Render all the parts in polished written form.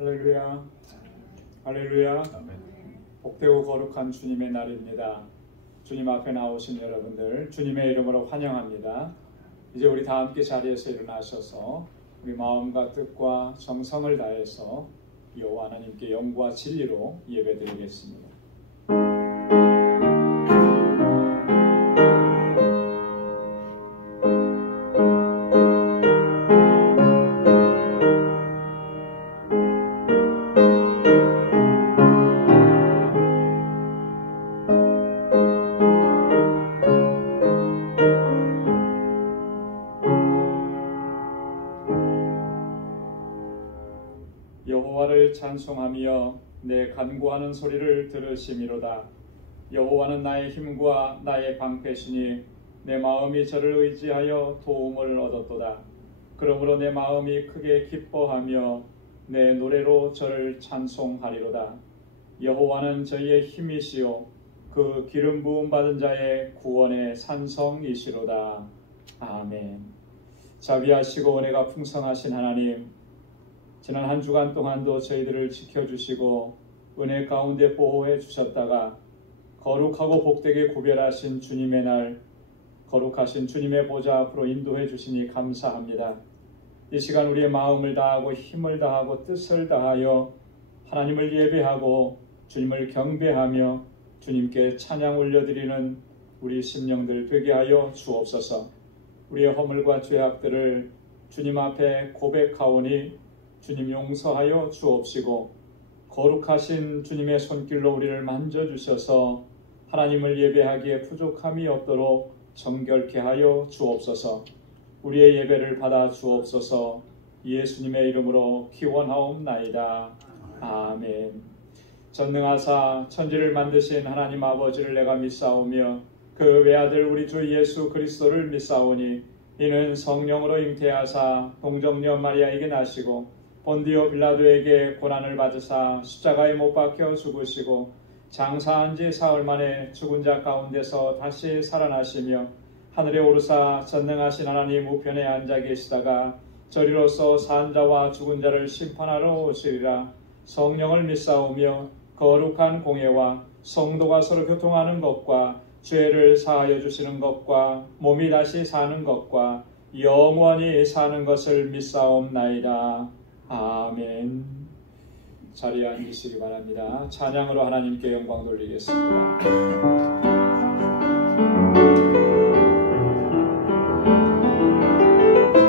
할렐루야, 할렐루야. 복되고 거룩한 주님의 날입니다. 주님 앞에 나오신 여러분들 주님의 이름으로 환영합니다. 이제 우리 다 함께 자리에서 일어나셔서 우리 마음과 뜻과 정성을 다해서 여호와 하나님께 영과 진리로 예배드리겠습니다. 여호와를 찬송하며 내 간구하는 소리를 들으시미로다. 여호와는 나의 힘과 나의 방패시니 내 마음이 저를 의지하여 도움을 얻었도다. 그러므로 내 마음이 크게 기뻐하며 내 노래로 저를 찬송하리로다. 여호와는 저희의 힘이시요 그 기름 부음 받은 자의 구원의 산성이시로다. 아멘. 자비하시고 은혜가 풍성하신 하나님, 지난 한 주간 동안도 저희들을 지켜주시고 은혜 가운데 보호해 주셨다가 거룩하고 복되게 구별하신 주님의 날, 거룩하신 주님의 보좌 앞으로 인도해 주시니 감사합니다. 이 시간 우리의 마음을 다하고 힘을 다하고 뜻을 다하여 하나님을 예배하고 주님을 경배하며 주님께 찬양 올려드리는 우리 심령들 되게 하여 주옵소서. 우리의 허물과 죄악들을 주님 앞에 고백하오니 주님 용서하여 주옵시고 거룩하신 주님의 손길로 우리를 만져주셔서 하나님을 예배하기에 부족함이 없도록 정결케 하여 주옵소서. 우리의 예배를 받아 주옵소서. 예수님의 이름으로 기원하옵나이다. 아멘. 전능하사 천지를 만드신 하나님 아버지를 내가 믿사오며 그 외아들 우리 주 예수 그리스도를 믿사오니 이는 성령으로 잉태하사 동정녀 마리아에게 나시고 본디오 빌라도에게 고난을 받으사 십자가에 못 박혀 죽으시고 장사한 지 사흘 만에 죽은 자 가운데서 다시 살아나시며 하늘에 오르사 전능하신 하나님 우편에 앉아 계시다가 저리로서 산 자와 죽은 자를 심판하러 오시리라. 성령을 믿사오며 거룩한 공예와 성도가 서로 교통하는 것과 죄를 사하여 주시는 것과 몸이 다시 사는 것과 영원히 사는 것을 믿사옵나이다. 아멘. 자리에 앉으시기 바랍니다. 찬양으로 하나님께 영광 돌리겠습니다.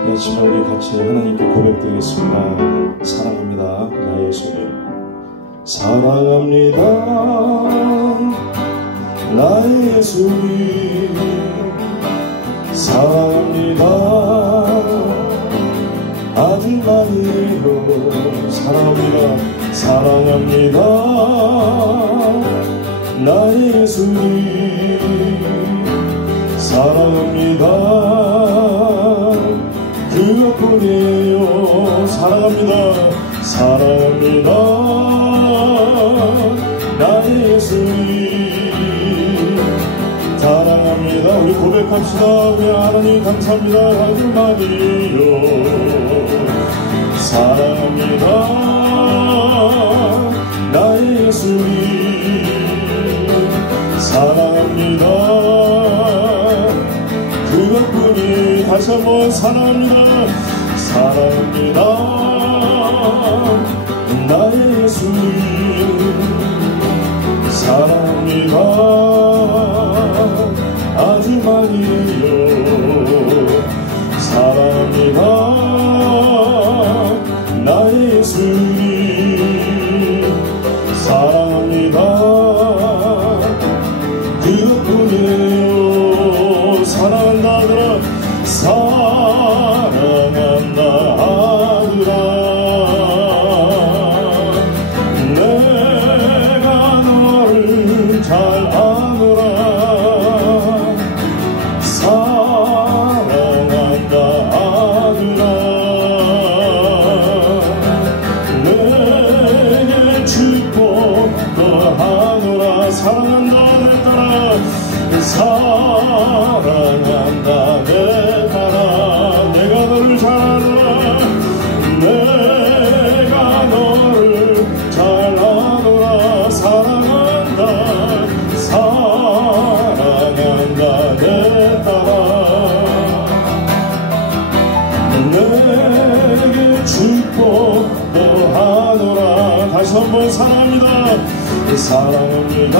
네, 지금 우리 같이 하나님께 고백드리겠습니다. 사랑합니다. 나의 예수님. 사랑합니다. 나의 예수님. 사랑합니다. 아주 많이요. 사랑합니다. 사랑합니다. 나의 예수님. 사랑합니다. 그것뿐이에요. 사랑합니다. 사랑합니다. 나의 예수님. 사랑합니다. 우리 고백합시다. 우리 하나님 감사합니다. 아주 많이요. 사랑합니다. 나의 예수님. 사랑합니다. 그것뿐이 다시 한번 사랑합니다. 사랑합니다. 나의 예수님. 사랑합니다. 아주 많이요. 사랑합니다. 나의 예수님. 사랑합니다. 그것뿐이에요. 사랑한다 하더라. 사랑한다 하더라. 내가 너를 잘 아노라. 사랑한다 하더라. 내게 축복도 하노라. 사랑한다 내 따라. 사랑한다 내 따라. 내가 너를 잘 아노라. 내가 너를 다시 한번 사랑합니다. 사랑합니다.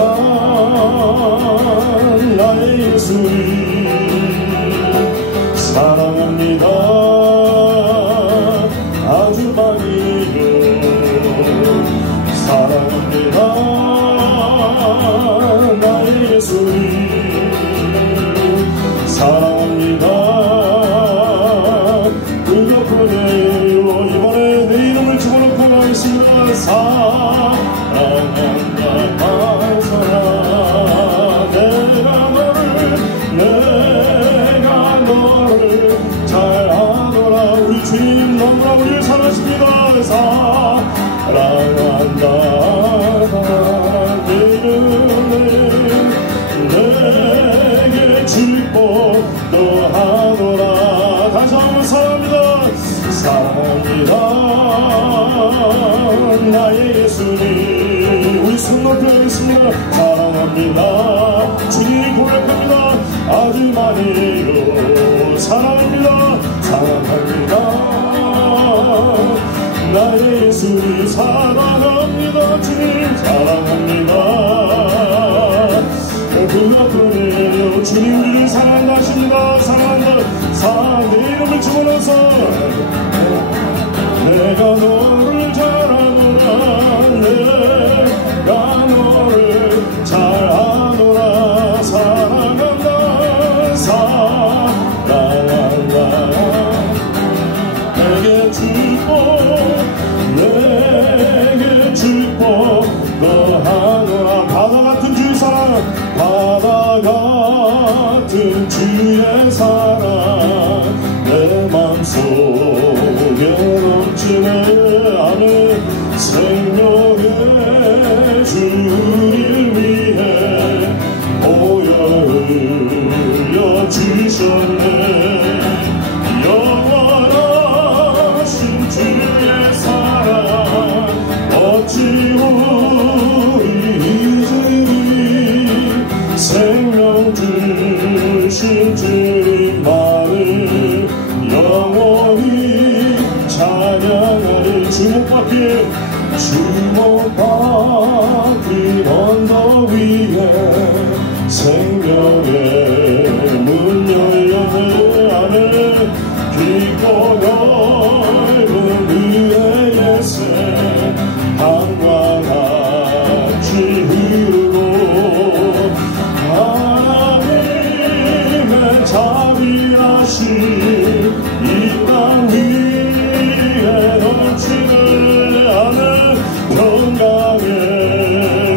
나의 예수님 사랑합니다. 아주 많이요. 사랑합니다. 나의 예수님 사랑합니다. 그녀뿐이에요. 이번에 내 이름을 집어넣고 가겠습니다. 사랑한다 사랑 내가 너를 잘하노라. 우리 주님 너무나 우리를 사랑하십니다. 사랑한다 내게 축복도 하노라. 다시 한번 사랑합니다. 사랑합니다. 나의 예수님 우리 손 높여야겠습니다. 사랑합니다. 주님 고백합니다. 아주 많이요. 사랑합니다. 사랑합니다. 나의 예수님 사랑합니다. 주님 사랑합니다. 그 앞으로 주님 우리를 사랑한다 하십니다. 사랑한다. 내 이름을 집어넣어서 내가 너를 잘하노라. 내가 너를 잘하노라. 사랑한다 사랑한다 내게 축복 너하노라. 바다 같은 주의 사랑 바다 같은 주의 사랑 내 맘속에 넘치네. 아멘. 생명의 주를 위해 보여 흘려 주셨네. 영원하신 주의 사랑 어찌 우리 잊으리. 생명 주신 주님만을 영원히 찬양하리. 주목받기 언덕 위에 생명의 문 열렸네. 안에 깊고 넓은 그의 새 강과 같이 흐르고 하나님의 자비하신 이 땅 위에 넘치는 아는 평강의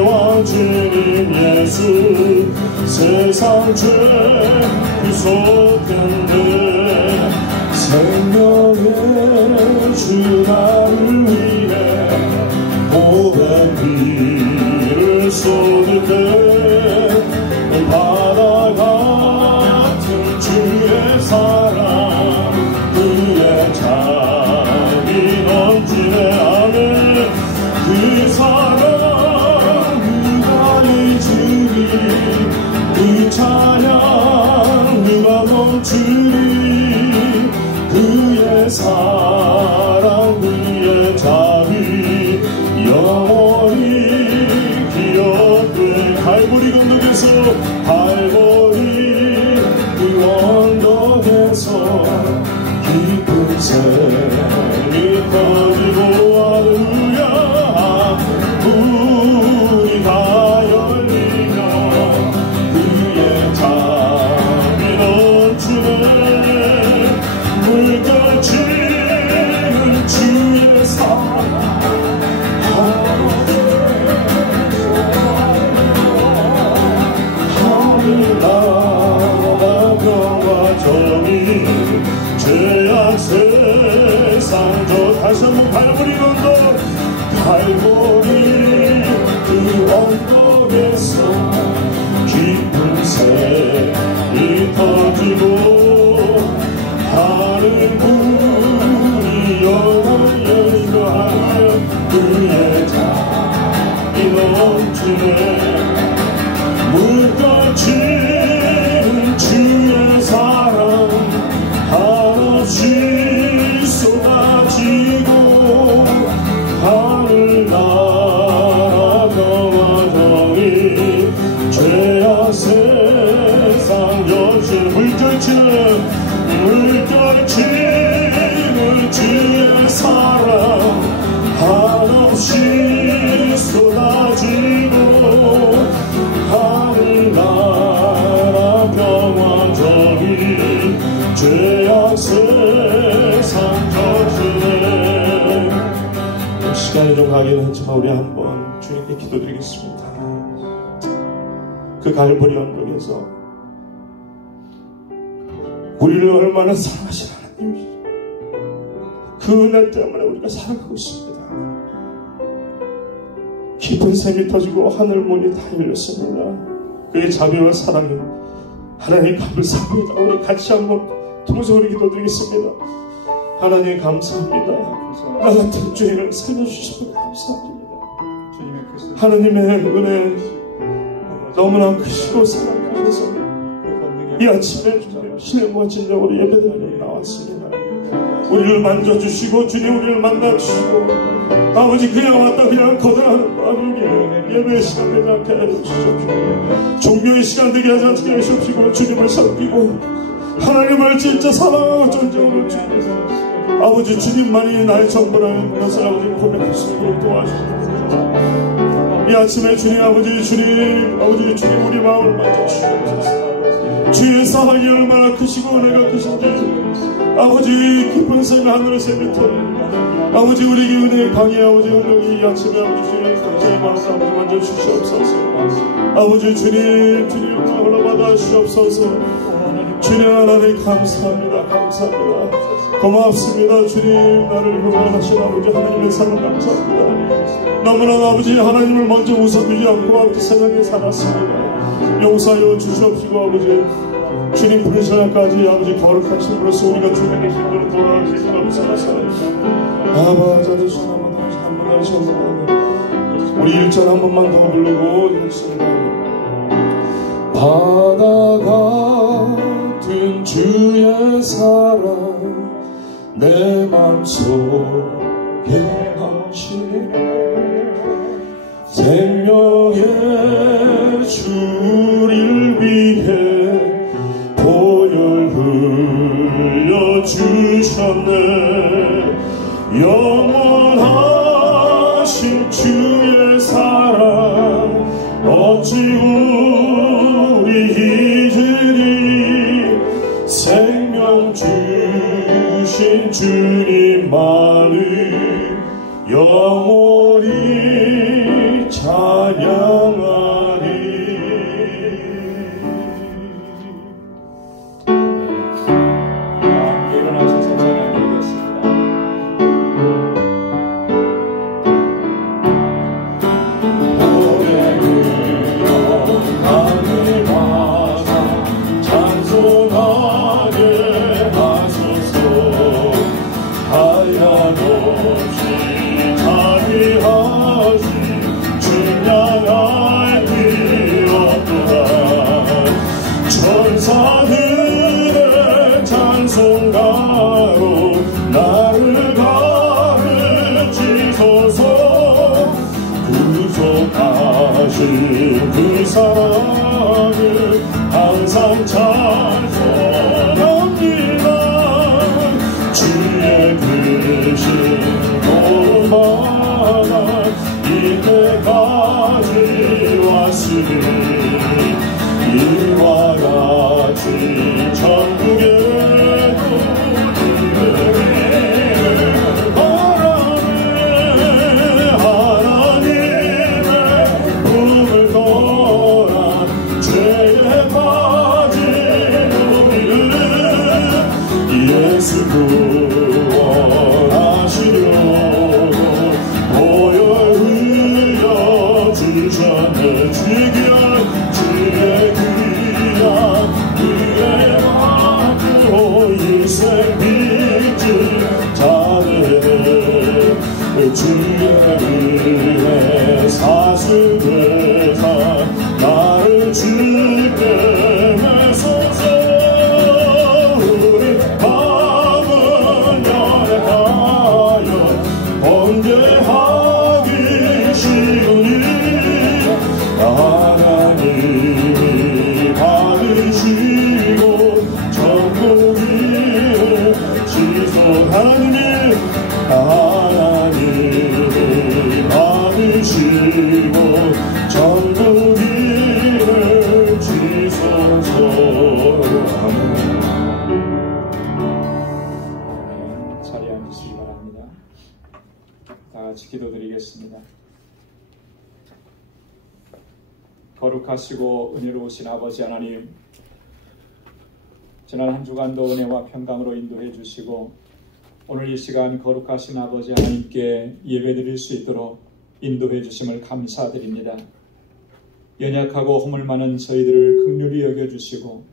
왕주님 예수. 세상 죄 구속된데 생명의 주 나를 위해 보배 피를 쏟을 때 바다 같은 주의 사랑 그의 자비 넘치네. 아멘. 그 사랑 누가 잊으리. 그 찬양 누가 멈추리. 그의 사랑 그의 자비 영원히 기억돼. 갈보리 언덕에서 갈보리 그 언덕에서 깊은 샘이 터지고 할렐루야 문이 다 열리며 그의 자비 넘치네. 물결치는 주의 사랑 하늘나라 평화 정의 죄악 세상 저 다시 한번 갈보리 언덕 갈보리 그 언덕에서 깊은 샘이 터지고 하늘 문이 열리며 하늘 그의 자비 넘치네. 물결치는 주의 사랑 한없이 쏟아지고 하늘 나 없이 쏟아지고 하늘나라 평화적인 죄악 세상 전쟁. 시간이 좀 가긴 했지만 우리 한번 주님께 기도드리겠습니다. 그 갈보리 언덕에서 우리를 얼마나 사랑하시는 하나님이 그 은혜 때문에 우리가 살아가고 있습니다. 깊은 샘이 터지고 하늘문이 다 열렸습니다. 그의 자비와 사랑이 하나님 감사합니다. 우리 같이 한번 통해서 우리 기도드리겠습니다. 하나님 감사합니다. 나 같은 죄인을 살려주셔서 감사합니다. 하나님의 은혜 너무나 크시고 사랑하셔서 이 아침에 신령과 진정으로 예배드리러 나왔습니다. 우리를 만져주시고 주님 우리를 만나주시고 아버지 그냥 왔다 그냥 거절하는 마음을 예배의 시간 되지 않게 해주시옵시고 종교의 시간 되게 하지 않게 해주시옵시고 주님을 섬기고 하나님을 진짜 사랑하고 존경하고 아버지 주님만이 나의 전부라는 것을 아버지 고백할 수 있도록 도와주시옵소서. 이 아침에 주님 아버지 주님 우리 마음을 만져주시옵소서. 주의 사랑이 얼마나 크시고 은혜가 크신지 아버지 깊은 샘이 하늘의 샘이 터집니다. 아버지 우리에게 은혜의 강의 아버지 은총이 이 아침에 아버지 주님 각자의 마음을 아버지 만져 주시옵소서. 아버지 주님 흘러받아 주시옵소서. 주님 하나님 감사합니다. 감사합니다. 고맙습니다. 주님 나를 구원하신 아버지 하나님의 사랑 감사합니다. 너무나 아버지 하나님을 먼저 웃어주지 않고 아버지 세상에 살았습니다. 용서하여 주시옵시고 아버지 주님 부르시날까지 아버지 거룩한 신부로서 우리가 주님의 신부로 돌아가시옵소서. 아버지 한번 다시 우리 1절 한 번만 더 부르고 읽겠습니다. 바다 같은 주의 사랑 내 맘속에 넘치네 생명의 주를 위해 보혈 흘려주셨네 영원하신 주의 사랑 어찌 우리 잊으리 생명 주신 주님만을 영원히 찬양하리. 일어나셔서 찬양드리겠습니다. 고개를 하늘 마사 찬송하게 하소서. 한없이 자비하신 주량할 길 없도다. 천사들의 찬송가로 나를 가르치소서. 구속하신 그 사랑을 항상 찬송합니다. 주의 크신 도망 이때까지 왔으니 이와 같이 천국에도 이르기를 바라네. 하나님의 품을 떠나 죄에 빠진 우리를 예수 구원하시려고 보혈 흘려주셨네. 주의 귀한 그의 맡고 인생 빚진 자들을 주의 은혜 사슬되사 나를 주께 내소서. 우리 마음은 연약하여 번개하기 쉬우니 하나님이 받으시고 천국이 지속 하나님이 기도드리겠습니다. 거룩하시고 은혜로우신 아버지 하나님, 지난 한 주간도 은혜와 평강으로 인도해 주시고 오늘 이 시간 거룩하신 아버지 하나님께 예배드릴 수 있도록 인도해 주심을 감사드립니다. 연약하고 허물 많은 저희들을 긍휼히 여겨주시고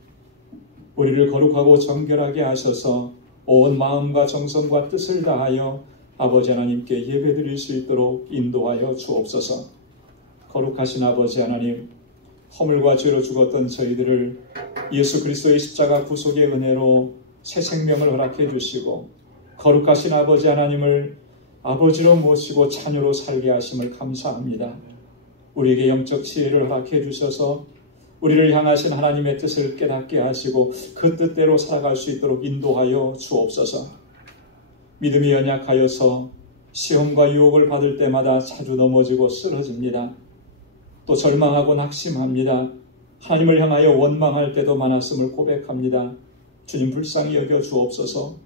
우리를 거룩하고 정결하게 하셔서 온 마음과 정성과 뜻을 다하여 아버지 하나님께 예배드릴 수 있도록 인도하여 주옵소서. 거룩하신 아버지 하나님, 허물과 죄로 죽었던 저희들을 예수 그리스도의 십자가 구속의 은혜로 새 생명을 허락해 주시고 거룩하신 아버지 하나님을 아버지로 모시고 자녀로 살게 하심을 감사합니다. 우리에게 영적 지혜를 허락해 주셔서 우리를 향하신 하나님의 뜻을 깨닫게 하시고 그 뜻대로 살아갈 수 있도록 인도하여 주옵소서. 믿음이 연약하여서 시험과 유혹을 받을 때마다 자주 넘어지고 쓰러집니다. 또 절망하고 낙심합니다. 하나님을 향하여 원망할 때도 많았음을 고백합니다. 주님 불쌍히 여겨 주옵소서.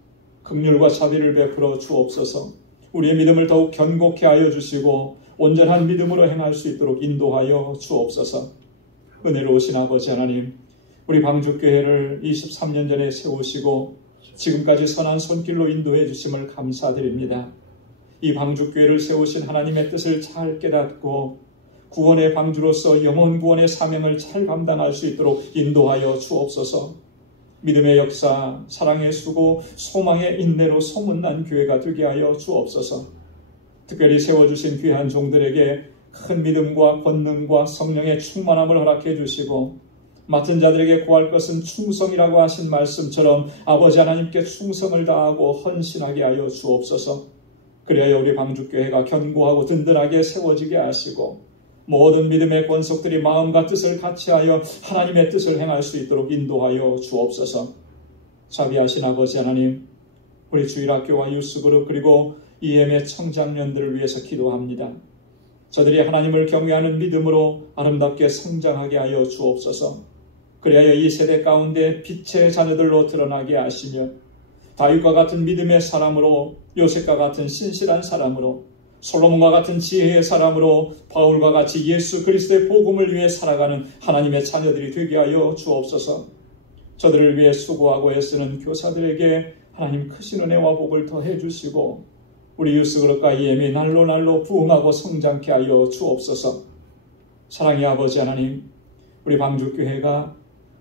긍휼과 자비를 베풀어 주옵소서. 우리의 믿음을 더욱 견고케 하여 주시고 온전한 믿음으로 행할 수 있도록 인도하여 주옵소서. 은혜로우신 아버지 하나님, 우리 방주교회를 23년 전에 세우시고 지금까지 선한 손길로 인도해 주심을 감사드립니다. 이 방주교회를 세우신 하나님의 뜻을 잘 깨닫고 구원의 방주로서 영혼 구원의 사명을 잘 감당할 수 있도록 인도하여 주옵소서. 믿음의 역사, 사랑의 수고, 소망의 인내로 소문난 교회가 되게 하여 주옵소서. 특별히 세워주신 귀한 종들에게 큰 믿음과 권능과 성령의 충만함을 허락해 주시고 맡은 자들에게 구할 것은 충성이라고 하신 말씀처럼 아버지 하나님께 충성을 다하고 헌신하게 하여 주옵소서. 그리하여 우리 방주교회가 견고하고 든든하게 세워지게 하시고 모든 믿음의 권속들이 마음과 뜻을 같이하여 하나님의 뜻을 행할 수 있도록 인도하여 주옵소서. 자비하신 아버지 하나님, 우리 주일학교와 유스그룹 그리고 EM의 청장년들을 위해서 기도합니다. 저들이 하나님을 경외하는 믿음으로 아름답게 성장하게 하여 주옵소서. 그리하여 이 세대 가운데 빛의 자녀들로 드러나게 하시며 다윗과 같은 믿음의 사람으로, 요셉과 같은 신실한 사람으로, 솔로몬과 같은 지혜의 사람으로, 바울과 같이 예수 그리스도의 복음을 위해 살아가는 하나님의 자녀들이 되게 하여 주옵소서. 저들을 위해 수고하고 애쓰는 교사들에게 하나님 크신 은혜와 복을 더해 주시고 우리 유스그룹과 EM이 날로 날로 부흥하고 성장케 하여 주옵소서. 사랑의 아버지 하나님, 우리 방주교회가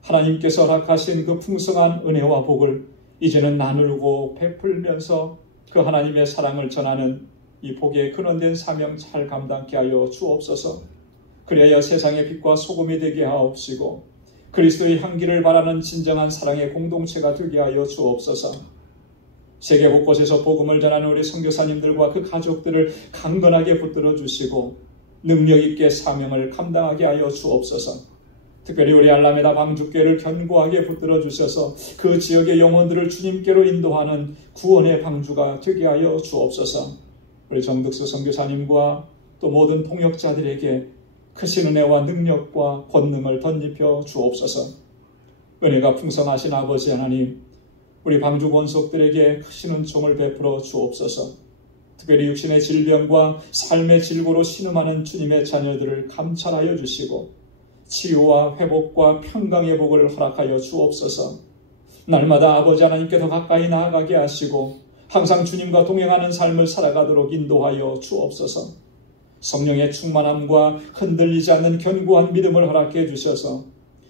하나님께서 허락하신 그 풍성한 은혜와 복을 이제는 나누고 베풀면서 그 하나님의 사랑을 전하는 이 복의 근원된 사명 잘 감당케 하여 주옵소서. 그래야 세상의 빛과 소금이 되게 하옵시고 그리스도의 향기를 바라는 진정한 사랑의 공동체가 되게 하여 주옵소서. 세계 곳곳에서 복음을 전하는 우리 선교사님들과 그 가족들을 강건하게 붙들어 주시고 능력 있게 사명을 감당하게 하여 주옵소서. 특별히 우리 알라메다 방주교회를 견고하게 붙들어 주셔서 그 지역의 영혼들을 주님께로 인도하는 구원의 방주가 되게 하여 주옵소서. 우리 정득수 선교사님과 또 모든 통역자들에게 크신 은혜와 능력과 권능을 덧입혀 주옵소서. 은혜가 풍성하신 아버지 하나님, 우리 방주 권속들에게 크신 은총을 베풀어 주옵소서. 특별히 육신의 질병과 삶의 질고로 신음하는 주님의 자녀들을 감찰하여 주시고 치유와 회복과 평강의 복을 허락하여 주옵소서. 날마다 아버지 하나님께 더 가까이 나아가게 하시고 항상 주님과 동행하는 삶을 살아가도록 인도하여 주옵소서. 성령의 충만함과 흔들리지 않는 견고한 믿음을 허락해 주셔서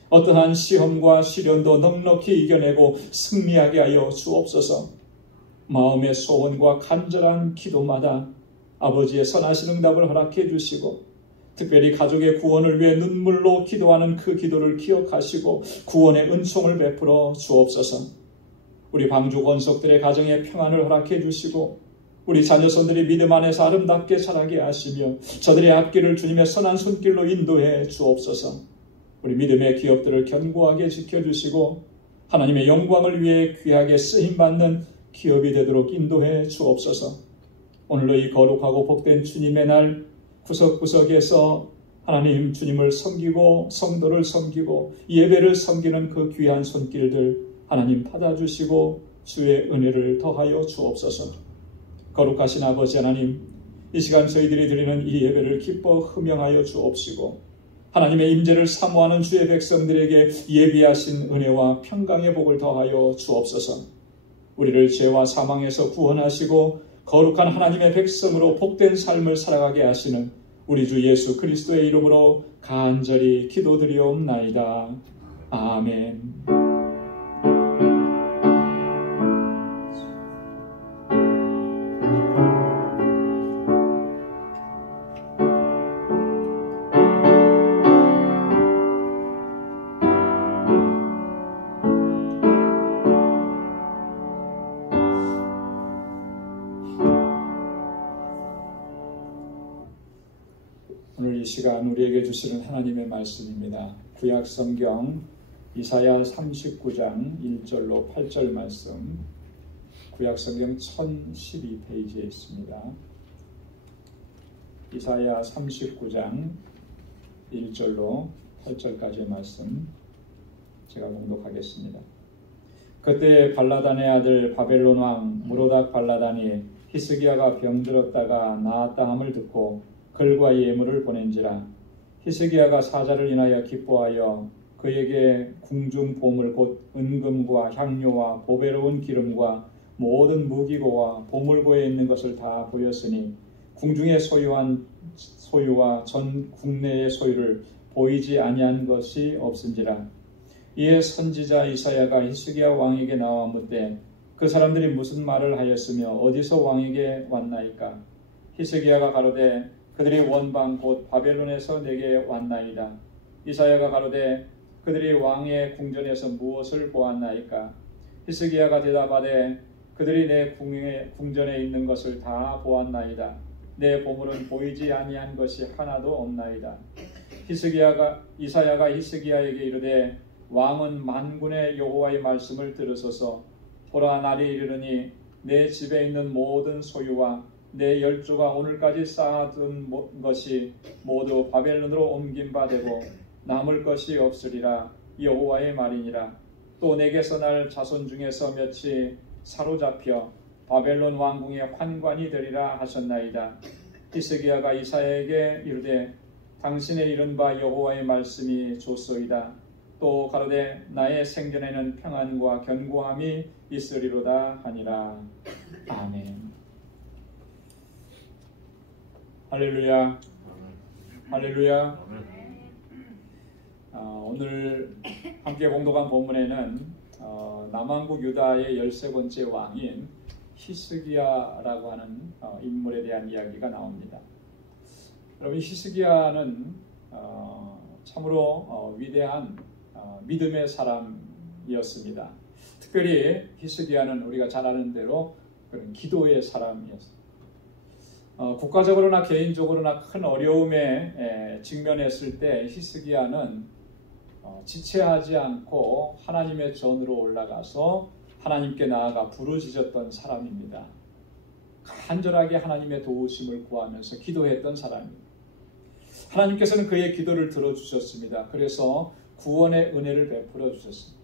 어떠한 시험과 시련도 넉넉히 이겨내고 승리하게 하여 주옵소서. 마음의 소원과 간절한 기도마다 아버지의 선하신 응답을 허락해 주시고 특별히 가족의 구원을 위해 눈물로 기도하는 그 기도를 기억하시고 구원의 은총을 베풀어 주옵소서. 우리 방주 권속들의 가정에 평안을 허락해 주시고 우리 자녀손들이 믿음 안에서 아름답게 자라게 하시며 저들의 앞길을 주님의 선한 손길로 인도해 주옵소서. 우리 믿음의 기업들을 견고하게 지켜주시고 하나님의 영광을 위해 귀하게 쓰임받는 기업이 되도록 인도해 주옵소서. 오늘로 이 거룩하고 복된 주님의 날 구석구석에서 하나님 주님을 섬기고 성도를 섬기고 예배를 섬기는 그 귀한 손길들 하나님 받아주시고 주의 은혜를 더하여 주옵소서. 거룩하신 아버지 하나님, 이 시간 저희들이 드리는 이 예배를 기뻐 흠영하여 주옵시고 하나님의 임재를 사모하는 주의 백성들에게 예비하신 은혜와 평강의 복을 더하여 주옵소서. 우리를 죄와 사망에서 구원하시고 거룩한 하나님의 백성으로 복된 삶을 살아가게 하시는 우리 주 예수 그리스도의 이름으로 간절히 기도드리옵나이다. 아멘. 오늘 이 시간 우리에게 주시는 하나님의 말씀입니다. 구약 성경 이사야 39장 1절로 8절 말씀, 구약 성경 1012페이지에 있습니다. 이사야 39장 1절로 8절까지의 말씀 제가 봉독하겠습니다. 그때 발라단의 아들 바벨론 왕 무로닥 발라단이 히스기야가 병들었다가 나았다 함을 듣고 글과 예물을 보낸지라. 히스기야가 사자를 인하여 기뻐하여 그에게 궁중 보물 곧 은금과 향료와 보배로운 기름과 모든 무기고와 보물고에 있는 것을 다 보였으니 궁중의 소유와 전 국내의 소유를 보이지 아니한 것이 없은지라. 이에 선지자 이사야가 히스기야 왕에게 나와 묻되 그 사람들이 무슨 말을 하였으며 어디서 왕에게 왔나이까? 히스기야가 가로되 그들이 원방 곧 바벨론에서 내게 왔나이다. 이사야가 가로되 그들이 왕의 궁전에서 무엇을 보았나이까? 히스기야가 대답하되 그들이 내 궁전에 있는 것을 다 보았나이다. 내 보물은 보이지 아니한 것이 하나도 없나이다. 이사야가 히스기야에게 이르되 왕은 만군의 여호와의 말씀을 들으소서. 보라, 날이 이르르니 내 집에 있는 모든 소유와 내 열조가 오늘까지 쌓아둔 것이 모두 바벨론으로 옮긴 바 되고 남을 것이 없으리라. 여호와의 말이니라. 또 내게서 날 자손 중에서 몇이 사로잡혀 바벨론 왕궁의 환관이 되리라 하셨나이다. 히스기야가 이사야에게 이르되 당신의 이른 바 여호와의 말씀이 좋소이다. 또 가로되 나의 생전에는 평안과 견고함이 있으리로다 하니라. 아멘. 할렐루야. 할렐루야. 오늘 함께 봉독한 본문에는 남왕국 유다의 13번째 왕인 히스기야라고 하는 인물에 대한 이야기가 나옵니다. 여러분, 히스기야는 참으로 위대한 믿음의 사람이었습니다. 특별히 히스기야는 우리가 잘 아는 대로 그런 기도의 사람이었습니다. 국가적으로나 개인적으로나 큰 어려움에 직면했을 때 히스기야는 지체하지 않고 하나님의 전으로 올라가서 하나님께 나아가 부르짖었던 사람입니다. 간절하게 하나님의 도우심을 구하면서 기도했던 사람입니다. 하나님께서는 그의 기도를 들어주셨습니다. 그래서 구원의 은혜를 베풀어 주셨습니다.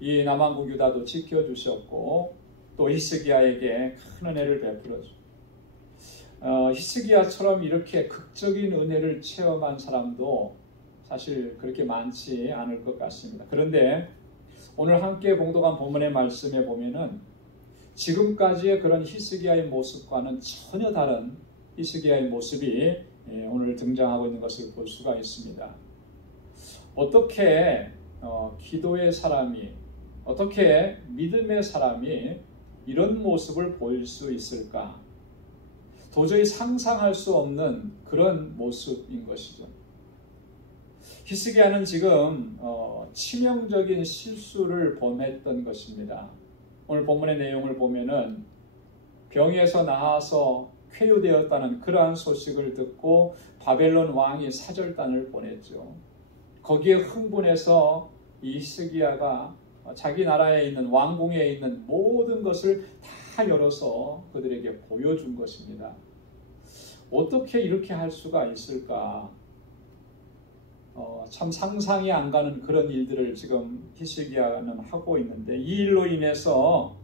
이 남왕국 유다도 지켜주셨고 또 히스기야에게 큰 은혜를 베풀어 주셨습니다. 히스기야처럼 이렇게 극적인 은혜를 체험한 사람도 사실 그렇게 많지 않을 것 같습니다. 그런데 오늘 함께 봉독한 본문의 말씀에 보면은 지금까지의 그런 히스기야의 모습과는 전혀 다른 히스기야의 모습이 오늘 등장하고 있는 것을 볼 수가 있습니다. 어떻게 기도의 사람이, 어떻게 믿음의 사람이 이런 모습을 보일 수 있을까? 도저히 상상할 수 없는 그런 모습인 것이죠. 히스기야는 지금 치명적인 실수를 범했던 것입니다. 오늘 본문의 내용을 보면은 병에서 나아서 쾌유되었다는 그러한 소식을 듣고 바벨론 왕이 사절단을 보냈죠. 거기에 흥분해서 이 히스기야가 자기 나라에 있는 왕궁에 있는 모든 것을 다 열어서 그들에게 보여준 것입니다. 어떻게 이렇게 할 수가 있을까? 참 상상이 안 가는 그런 일들을 지금 히스기야는 하고 있는데 이 일로 인해서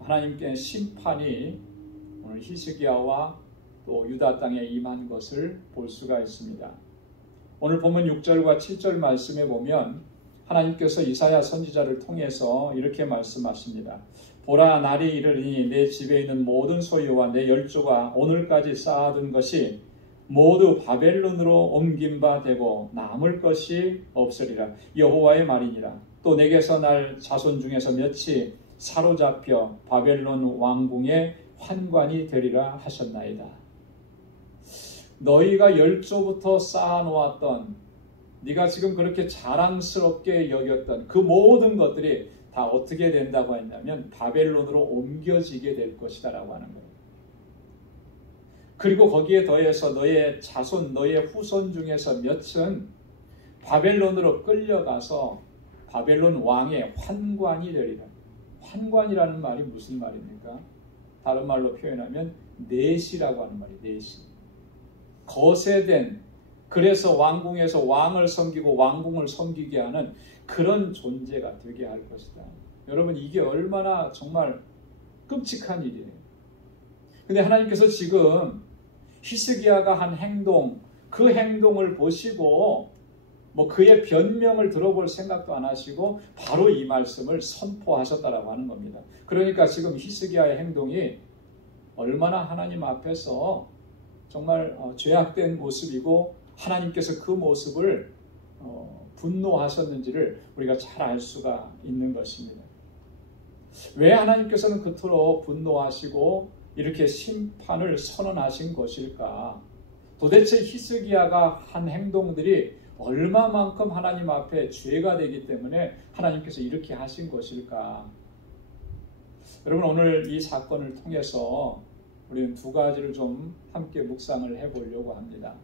하나님께 심판이 오늘 히스기야와 또 유다 땅에 임한 것을 볼 수가 있습니다. 오늘 본문 6절과 7절 말씀에 보면 하나님께서 이사야 선지자를 통해서 이렇게 말씀하십니다. 보라, 날이 이르리니 내 집에 있는 모든 소유와 내 열조가 오늘까지 쌓아둔 것이 모두 바벨론으로 옮긴 바 되고 남을 것이 없으리라. 여호와의 말이니라. 또 내게서 날 자손 중에서 몇이 사로잡혀 바벨론 왕궁의 환관이 되리라 하셨나이다. 너희가 열조부터 쌓아놓았던, 네가 지금 그렇게 자랑스럽게 여겼던 그 모든 것들이 다 어떻게 된다고 했냐면 바벨론으로 옮겨지게 될 것이다 라고 하는 거예요. 그리고 거기에 더해서 너의 자손, 너의 후손 중에서 몇은 바벨론으로 끌려가서 바벨론 왕의 환관이 되리라. 환관이라는 말이 무슨 말입니까? 다른 말로 표현하면 내시라고 하는 말이에요. 내시. 거세된, 그래서 왕궁에서 왕을 섬기고 왕궁을 섬기게 하는 그런 존재가 되게 할 것이다. 여러분, 이게 얼마나 정말 끔찍한 일이에요. 근데 하나님께서 지금 히스기야가 한 행동, 그 행동을 보시고 뭐 그의 변명을 들어볼 생각도 안 하시고 바로 이 말씀을 선포하셨다라고 하는 겁니다. 그러니까 지금 히스기야의 행동이 얼마나 하나님 앞에서 정말 죄악된 모습이고 하나님께서 그 모습을 분노하셨는지를 우리가 잘 알 수가 있는 것입니다. 왜 하나님께서는 그토록 분노하시고 이렇게 심판을 선언하신 것일까? 도대체 히스기야가 한 행동들이 얼마만큼 하나님 앞에 죄가 되기 때문에 하나님께서 이렇게 하신 것일까? 여러분, 오늘 이 사건을 통해서 우리는 두 가지를 좀 함께 묵상을 해보려고 합니다.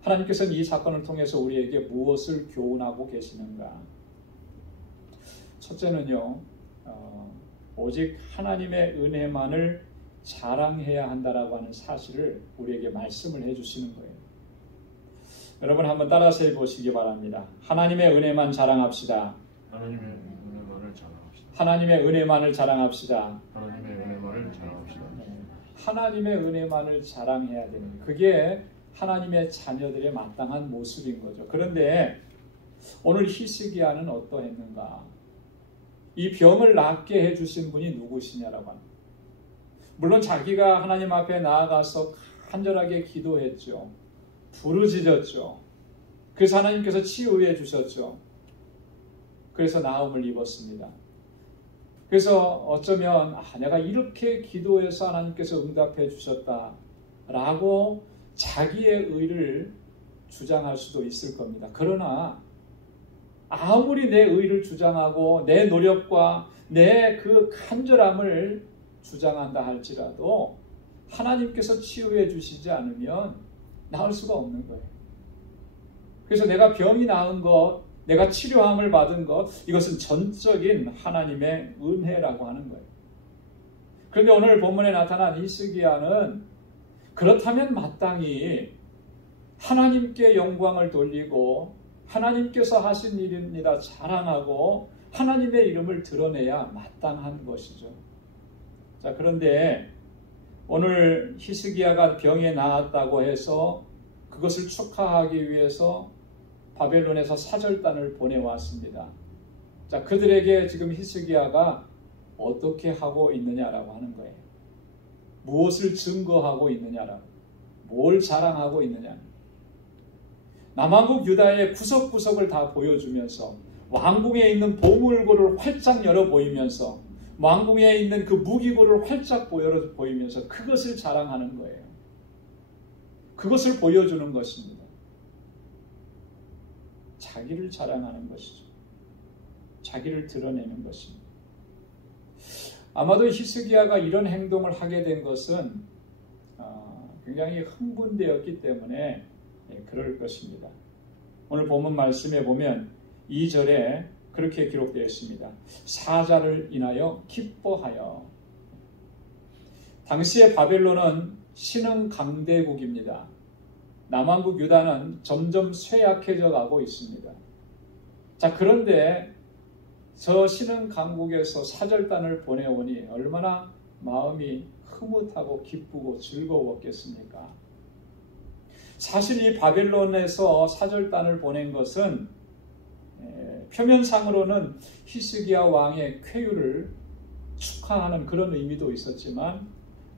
하나님께서는 이 사건을 통해서 우리에게 무엇을 교훈하고 계시는가? 첫째는요, 오직 하나님의 은혜만을 자랑해야 한다라고 하는 사실을 우리에게 말씀을 해주시는 거예요. 여러분, 한번 따라서 해보시기 바랍니다. 하나님의 은혜만 자랑합시다. 하나님의 은혜만을 자랑합시다. 하나님의 은혜만을 자랑합시다. 하나님의 은혜만을 자랑합시다. 하나님의 은혜만을 자랑해야 되는 거예요. 그게 하나님의 자녀들의 마땅한 모습인 거죠. 그런데 오늘 히스기야는 어떠했는가? 이 병을 낫게 해주신 분이 누구시냐라고 합니다. 물론 자기가 하나님 앞에 나아가서 간절하게 기도했죠. 부르짖었죠. 그래서 하나님께서 치유해 주셨죠. 그래서 나음을 입었습니다. 그래서 어쩌면 내가 이렇게 기도해서 하나님께서 응답해 주셨다라고 자기의 의를 주장할 수도 있을 겁니다. 그러나 아무리 내 의를 주장하고 내 노력과 내 그 간절함을 주장한다 할지라도 하나님께서 치유해 주시지 않으면 나을 수가 없는 거예요. 그래서 내가 병이 나은 것, 내가 치료함을 받은 것, 이것은 전적인 하나님의 은혜라고 하는 거예요. 그런데 오늘 본문에 나타난 히스기야는 그렇다면 마땅히 하나님께 영광을 돌리고 하나님께서 하신 일입니다 자랑하고 하나님의 이름을 드러내야 마땅한 것이죠. 자, 그런데 오늘 히스기야가 병에 나았다고 해서 그것을 축하하기 위해서 바벨론에서 사절단을 보내왔습니다. 자, 그들에게 지금 히스기야가 어떻게 하고 있느냐라고 하는 거예요. 무엇을 증거하고 있느냐라고, 뭘 자랑하고 있느냐. 남왕국 유다의 구석구석을 다 보여주면서 왕궁에 있는 보물고를 활짝 열어 보이면서 왕궁에 있는 그 무기고를 활짝 보이면서 그것을 자랑하는 거예요. 그것을 보여주는 것입니다. 자기를 자랑하는 것이죠. 자기를 드러내는 것입니다. 아마도 히스기야가 이런 행동을 하게 된 것은 굉장히 흥분되었기 때문에 그럴 것입니다. 오늘 본문 말씀에 보면 2절에 그렇게 기록되어 있습니다. 사자를 인하여 기뻐하여. 당시의 바벨론은 신흥 강대국입니다. 남왕국 유다는 점점 쇠약해져 가고 있습니다. 자, 그런데 저 신흥 강국에서 사절단을 보내오니 얼마나 마음이 흐뭇하고 기쁘고 즐거웠겠습니까? 사실 이 바벨론에서 사절단을 보낸 것은 표면상으로는 히스기야 왕의 쾌유를 축하하는 그런 의미도 있었지만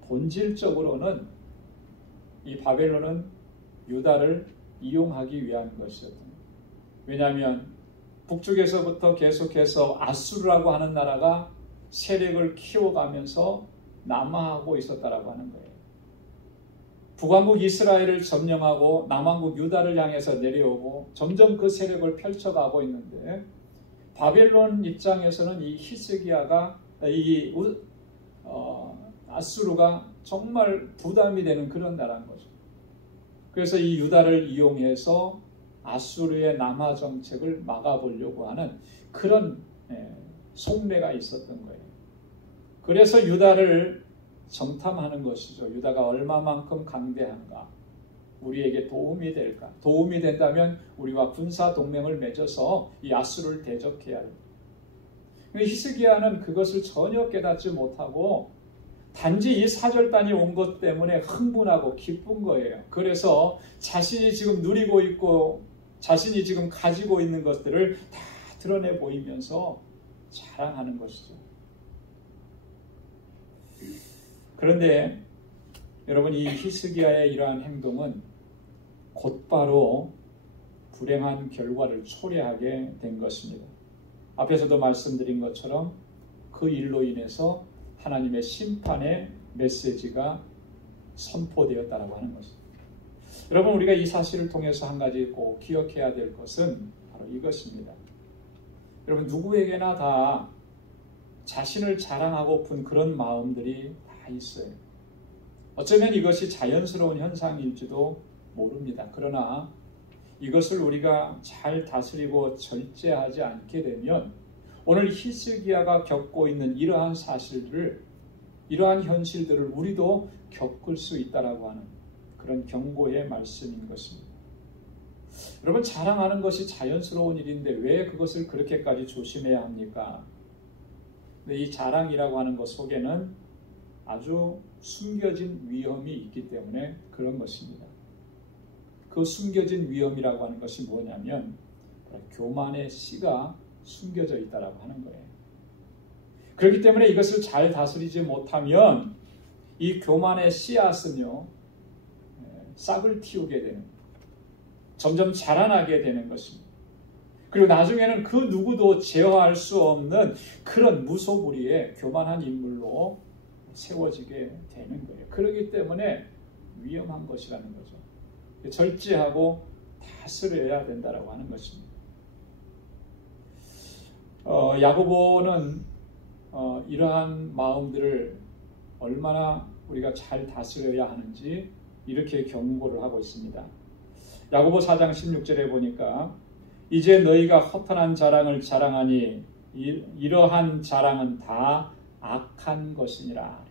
본질적으로는 이 바벨론은 유다를 이용하기 위한 것이었던 거예요. 왜냐하면 북쪽에서부터 계속해서 아수르라고 하는 나라가 세력을 키워가면서 남하하고 있었다라고 하는 거예요. 북왕국 이스라엘을 점령하고 남왕국 유다를 향해서 내려오고 점점 그 세력을 펼쳐가고 있는데 바벨론 입장에서는 이 히스기야가 아수르가 정말 부담이 되는 그런 나라인 거죠. 그래서 이 유다를 이용해서 아수르의 남하 정책을 막아보려고 하는 그런 속내가 있었던 거예요. 그래서 유다를 정탐하는 것이죠. 유다가 얼마만큼 강대한가, 우리에게 도움이 될까, 도움이 된다면 우리와 군사 동맹을 맺어서 이 아수르를 대적해야 합니다. 히스기야는 그것을 전혀 깨닫지 못하고 단지 이 사절단이 온 것 때문에 흥분하고 기쁜 거예요. 그래서 자신이 지금 누리고 있고 자신이 지금 가지고 있는 것들을 다 드러내 보이면서 자랑하는 것이죠. 그런데 여러분, 이 히스기야의 이러한 행동은 곧바로 불행한 결과를 초래하게 된 것입니다. 앞에서도 말씀드린 것처럼 그 일로 인해서 하나님의 심판의 메시지가 선포되었다라고 하는 것입니다. 여러분, 우리가 이 사실을 통해서 한 가지 꼭 기억해야 될 것은 바로 이것입니다. 여러분, 누구에게나 다 자신을 자랑하고픈 그런 마음들이 다 있어요. 어쩌면 이것이 자연스러운 현상일지도 모릅니다. 그러나 이것을 우리가 잘 다스리고 절제하지 않게 되면 오늘 히스기야가 겪고 있는 이러한 사실들을, 이러한 현실들을 우리도 겪을 수 있다라고 하는 그런 경고의 말씀인 것입니다. 여러분, 자랑하는 것이 자연스러운 일인데 왜 그것을 그렇게까지 조심해야 합니까? 근데 이 자랑이라고 하는 것 속에는 아주 숨겨진 위험이 있기 때문에 그런 것입니다. 그 숨겨진 위험이라고 하는 것이 뭐냐면 교만의 씨가 숨겨져 있다라고 하는 거예요. 그렇기 때문에 이것을 잘 다스리지 못하면 이 교만의 씨앗은요, 싹을 틔우게 되는, 점점 자라나게 되는 것입니다. 그리고 나중에는 그 누구도 제어할 수 없는 그런 무소불위의 교만한 인물로 세워지게 되는 거예요. 그렇기 때문에 위험한 것이라는 거죠. 절제하고 다스려야 된다라고 하는 것입니다. 야고보는 이러한 마음들을 얼마나 우리가 잘 다스려야 하는지 이렇게 경고를 하고 있습니다. 야고보 4장 16절에 보니까 이제 너희가 허탄한 자랑을 자랑하니 이러한 자랑은 다 악한 것이니라.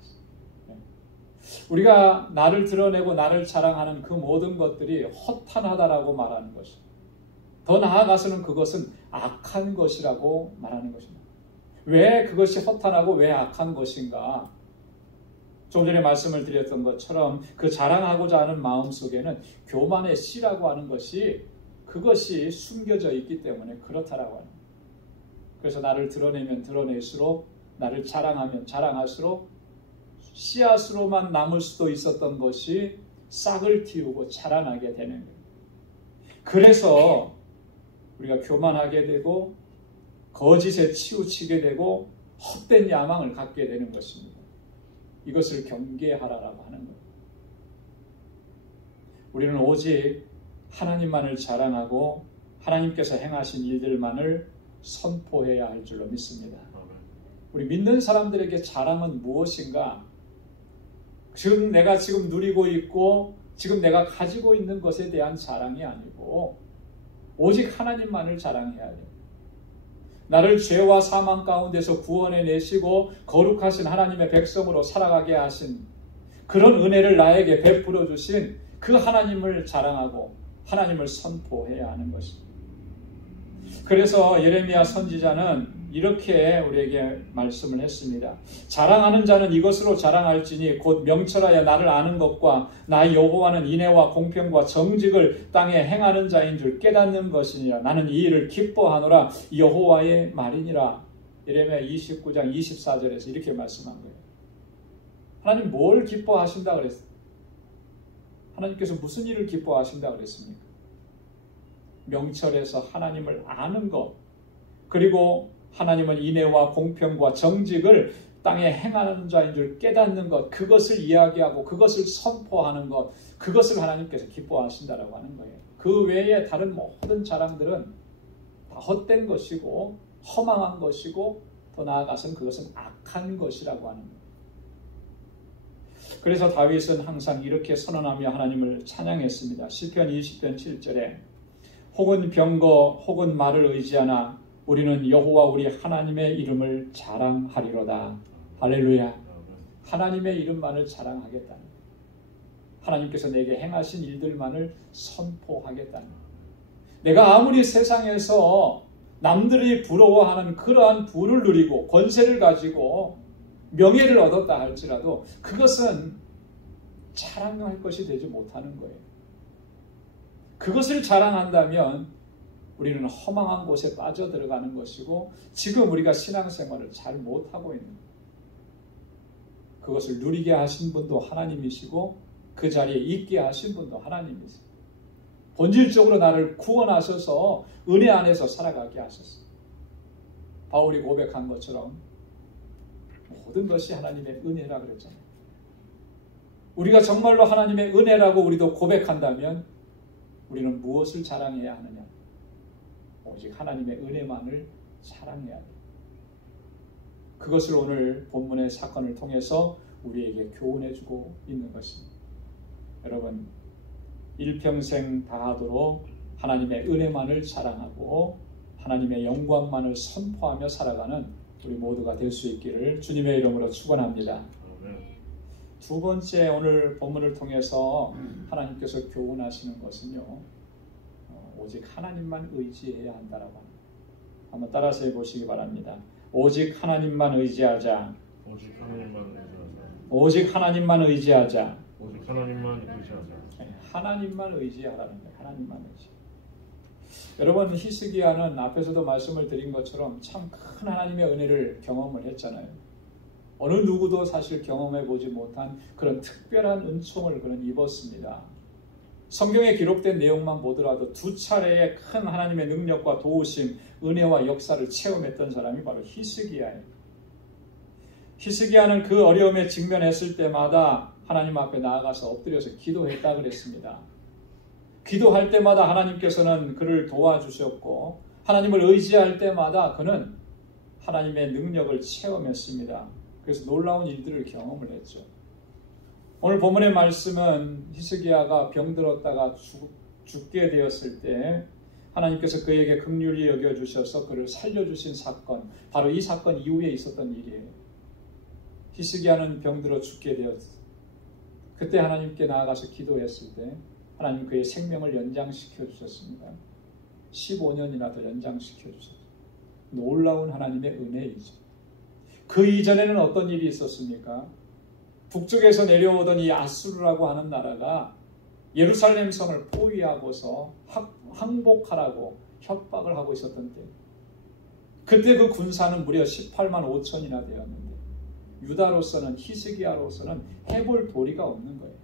우리가 나를 드러내고 나를 자랑하는 그 모든 것들이 허탄하다라고 말하는 것입니다. 더 나아가서는 그것은 악한 것이라고 말하는 것입니다. 왜 그것이 허탄하고 왜 악한 것인가? 좀 전에 말씀을 드렸던 것처럼 그 자랑하고자 하는 마음 속에는 교만의 씨라고 하는 것이 그것이 숨겨져 있기 때문에 그렇다라고 하는 거예요. 그래서 나를 드러내면 드러낼수록, 나를 자랑하면 자랑할수록 씨앗으로만 남을 수도 있었던 것이 싹을 틔우고 자라나게 되는 거예요. 그래서 우리가 교만하게 되고 거짓에 치우치게 되고 헛된 야망을 갖게 되는 것입니다. 이것을 경계하라라고 하는 거예요. 우리는 오직 하나님만을 자랑하고 하나님께서 행하신 일들만을 선포해야 할 줄로 믿습니다. 우리 믿는 사람들에게 자랑은 무엇인가? 지금 내가 누리고 있고 지금 내가 가지고 있는 것에 대한 자랑이 아니고 오직 하나님만을 자랑해야 돼요. 나를 죄와 사망 가운데서 구원해 내시고 거룩하신 하나님의 백성으로 살아가게 하신 그런 은혜를 나에게 베풀어 주신 그 하나님을 자랑하고 하나님을 선포해야 하는 것입니다. 그래서 예레미야 선지자는 이렇게 우리에게 말씀을 했습니다. 자랑하는 자는 이것으로 자랑할지니 곧 명철하여 나를 아는 것과 나 여호와는 인애와 공평과 정직을 땅에 행하는 자인 줄 깨닫는 것이니라. 나는 이 일을 기뻐하노라. 여호와의 말이니라. 예레미야 29장 24절에서 이렇게 말씀한 거예요. 하나님 뭘 기뻐하신다 그랬어요? 하나님께서 무슨 일을 기뻐하신다 그랬습니까? 명철해서 하나님을 아는 것, 그리고 하나님은 인애와 공평과 정직을 땅에 행하는 자인 줄 깨닫는 것, 그것을 이야기하고 그것을 선포하는 것, 그것을 하나님께서 기뻐하신다라고 하는 거예요. 그 외에 다른 모든 자랑들은 다 헛된 것이고 허망한 것이고 더 나아가서는 그것은 악한 것이라고 하는 거예요. 그래서 다윗은 항상 이렇게 선언하며 하나님을 찬양했습니다. 시편 20편 7절에 혹은 병거 혹은 말을 의지하나 우리는 여호와 우리 하나님의 이름을 자랑하리로다. 할렐루야. 하나님의 이름만을 자랑하겠다는 거예요. 하나님께서 내게 행하신 일들만을 선포하겠다는 거예요. 내가 아무리 세상에서 남들이 부러워하는 그러한 부를 누리고 권세를 가지고 명예를 얻었다 할지라도 그것은 자랑할 것이 되지 못하는 거예요. 그것을 자랑한다면 우리는 허망한 곳에 빠져들어가는 것이고 지금 우리가 신앙생활을 잘 못하고 있는 거예요. 그것을 누리게 하신 분도 하나님이시고 그 자리에 있게 하신 분도 하나님이시고 본질적으로 나를 구원하셔서 은혜 안에서 살아가게 하셨어요. 바울이 고백한 것처럼 모든 것이 하나님의 은혜라 그랬잖아요. 우리가 정말로 하나님의 은혜라고 우리도 고백한다면 우리는 무엇을 자랑해야 하느냐? 오직 하나님의 은혜만을 자랑해야 돼요. 그것을 오늘 본문의 사건을 통해서 우리에게 교훈해주고 있는 것입니다. 여러분, 일평생 다하도록 하나님의 은혜만을 자랑하고 하나님의 영광만을 선포하며 살아가는 우리 모두가 될 수 있기를 주님의 이름으로 축원합니다. 두 번째 오늘 본문을 통해서 하나님께서 교훈하시는 것은요, 오직 하나님만 의지해야 한다라고 합니다. 한번 따라서 해보시기 바랍니다. 오직 하나님만 의지하자. 오직 하나님만 의지하자. 오직 하나님만 의지하자. 오직 하나님만 의지하자. 하나님만 의지하라는 거예요. 하나님만 의지. 여러분, 히스기야는 앞에서도 말씀을 드린 것처럼 참 큰 하나님의 은혜를 경험을 했잖아요. 어느 누구도 사실 경험해 보지 못한 그런 특별한 은총을 그는 입었습니다. 성경에 기록된 내용만 보더라도 두 차례의 큰 하나님의 능력과 도우심, 은혜와 역사를 체험했던 사람이 바로 히스기야예요. 히스기야는 그 어려움에 직면했을 때마다 하나님 앞에 나아가서 엎드려서 기도했다 그랬습니다. 기도할 때마다 하나님께서는 그를 도와주셨고 하나님을 의지할 때마다 그는 하나님의 능력을 체험했습니다. 그래서 놀라운 일들을 경험을 했죠. 오늘 본문의 말씀은 히스기야가 병들었다가 죽게 되었을 때 하나님께서 그에게 긍휼히 여겨주셔서 그를 살려주신 사건, 바로 이 사건 이후에 있었던 일이에요. 히스기야는 병들어 죽게 되었어요. 그때 하나님께 나아가서 기도했을 때 하나님 그의 생명을 연장시켜 주셨습니다. 15년이나 더 연장시켜 주셨어요. 놀라운 하나님의 은혜이죠. 그 이전에는 어떤 일이 있었습니까? 북쪽에서 내려오던 이 아수르라고 하는 나라가 예루살렘 성을 포위하고서 항복하라고 협박을 하고 있었던 때, 그때 그 군사는 무려 18만 5천이나 되었는데 유다로서는, 히스기야로서는 해볼 도리가 없는 거예요.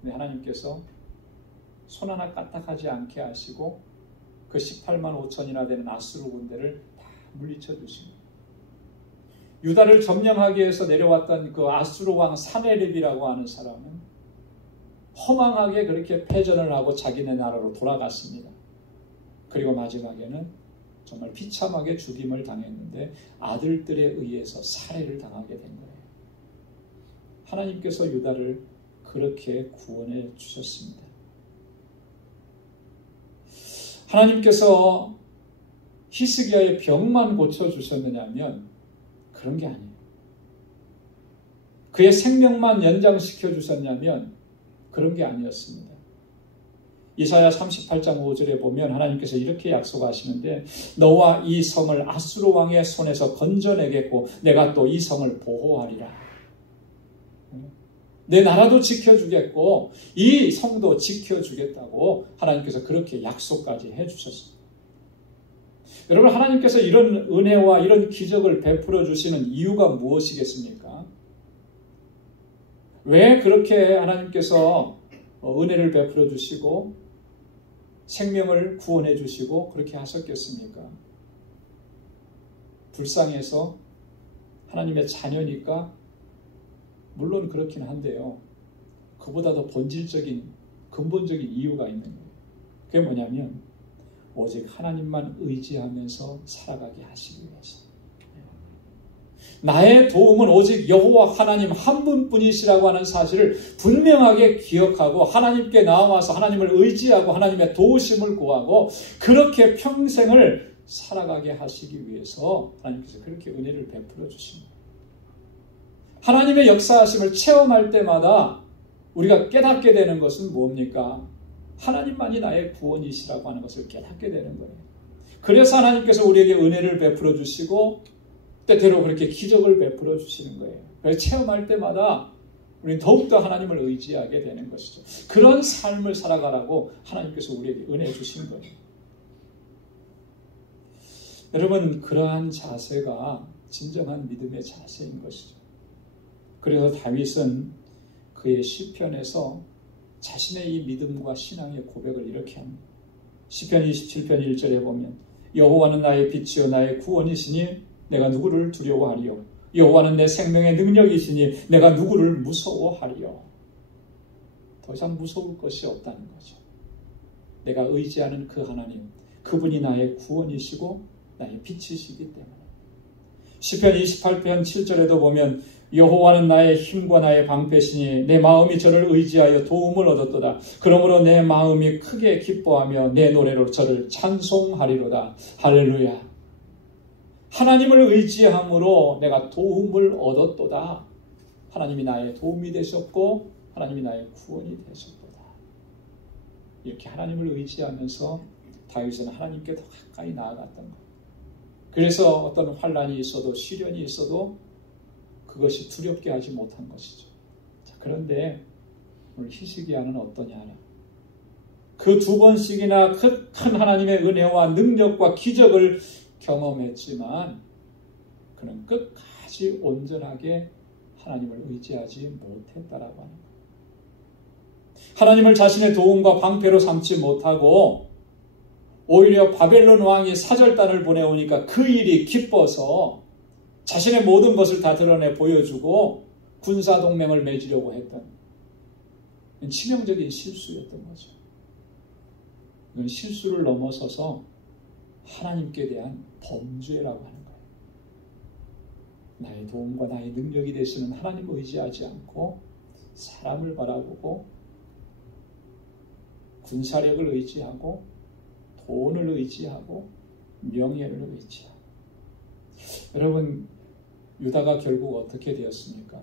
근데 하나님께서 손 하나 까딱하지 않게 하시고 그 18만 5천이나 되는 아수르 군대를 다 물리쳐 주신 거예요. 유다를 점령하기 위해서 내려왔던 그 아수르 왕 사네립이라고 하는 사람은 허망하게 그렇게 패전을 하고 자기네 나라로 돌아갔습니다. 그리고 마지막에는 정말 비참하게 죽임을 당했는데 아들들에 의해서 살해를 당하게 된 거예요. 하나님께서 유다를 그렇게 구원해 주셨습니다. 하나님께서 히스기야의 병만 고쳐주셨느냐면 그런 게 아니에요. 그의 생명만 연장시켜 주셨냐면 그런 게 아니었습니다. 이사야 38장 5절에 보면 하나님께서 이렇게 약속하시는데 너와 이 성을 아수르 왕의 손에서 건져내겠고 내가 또 이 성을 보호하리라. 내 나라도 지켜주겠고 이 성도 지켜주겠다고 하나님께서 그렇게 약속까지 해주셨습니다. 여러분, 하나님께서 이런 은혜와 이런 기적을 베풀어 주시는 이유가 무엇이겠습니까? 왜 그렇게 하나님께서 은혜를 베풀어 주시고 생명을 구원해 주시고 그렇게 하셨겠습니까? 불쌍해서 하나님의 자녀니까? 물론 그렇긴 한데요. 그보다 더 본질적인 근본적인 이유가 있는 거예요. 그게 뭐냐면 오직 하나님만 의지하면서 살아가게 하시기 위해서. 나의 도움은 오직 여호와 하나님 한 분뿐이시라고 하는 사실을 분명하게 기억하고 하나님께 나와서 하나님을 의지하고 하나님의 도우심을 구하고 그렇게 평생을 살아가게 하시기 위해서 하나님께서 그렇게 은혜를 베풀어 주십니다. 하나님의 역사하심을 체험할 때마다 우리가 깨닫게 되는 것은 뭡니까? 하나님만이 나의 구원이시라고 하는 것을 깨닫게 되는 거예요. 그래서 하나님께서 우리에게 은혜를 베풀어 주시고 때때로 그렇게 기적을 베풀어 주시는 거예요. 그래서 체험할 때마다 우리는 더욱더 하나님을 의지하게 되는 것이죠. 그런 삶을 살아가라고 하나님께서 우리에게 은혜 주신 거예요. 여러분, 그러한 자세가 진정한 믿음의 자세인 것이죠. 그래서 다윗은 그의 시편에서 자신의 이 믿음과 신앙의 고백을 이렇게 합니다. 시편 27편 1절에 보면 여호와는 나의 빛이요 나의 구원이시니 내가 누구를 두려워하리요. 여호와는 내 생명의 능력이시니 내가 누구를 무서워하리요. 더 이상 무서울 것이 없다는 거죠. 내가 의지하는 그 하나님, 그분이 나의 구원이시고 나의 빛이시기 때문에. 시편 28편 7절에도 보면 여호와는 나의 힘과 나의 방패시니 내 마음이 저를 의지하여 도움을 얻었도다. 그러므로 내 마음이 크게 기뻐하며 내 노래로 저를 찬송하리로다. 할렐루야. 하나님을 의지함으로 내가 도움을 얻었도다. 하나님이 나의 도움이 되셨고 하나님이 나의 구원이 되셨도다. 이렇게 하나님을 의지하면서 다윗은 하나님께 더 가까이 나아갔던 거예요. 그래서 어떤 환난이 있어도 시련이 있어도 그것이 두렵게 하지 못한 것이죠. 자, 그런데 오늘 히스기야는 어떠냐? 그 두 번씩이나 큰 하나님의 은혜와 능력과 기적을 경험했지만 그는 끝까지 온전하게 하나님을 의지하지 못했다라고 하는 거예요. 하나님을 자신의 도움과 방패로 삼지 못하고 오히려 바벨론 왕이 사절단을 보내오니까 그 일이 기뻐서 자신의 모든 것을 다 드러내 보여주고 군사동맹을 맺으려고 했던 치명적인 실수였던 거죠. 이건 실수를 넘어서서 하나님께 대한 범죄라고 하는 거예요. 나의 도움과 나의 능력이 되시는 하나님을 의지하지 않고 사람을 바라보고 군사력을 의지하고 돈을 의지하고 명예를 의지하고. 여러분, 유다가 결국 어떻게 되었습니까?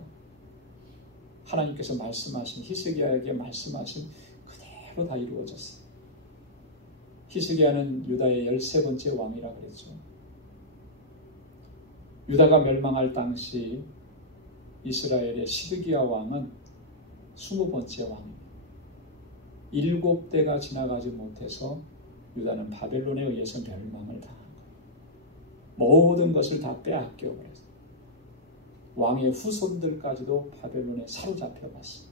하나님께서 말씀하신 히스기야에게 말씀하신 그대로 다 이루어졌어요. 히스기야는 유다의 13번째 왕이라 그랬죠. 유다가 멸망할 당시 이스라엘의 시드기야 왕은 20번째 왕입니다. 7대가 지나가지 못해서 유다는 바벨론에 의해서 멸망을 당한 거예요. 모든 것을 다 빼앗겨 버렸어요. 왕의 후손들까지도 바벨론에 사로잡혀 갔어요.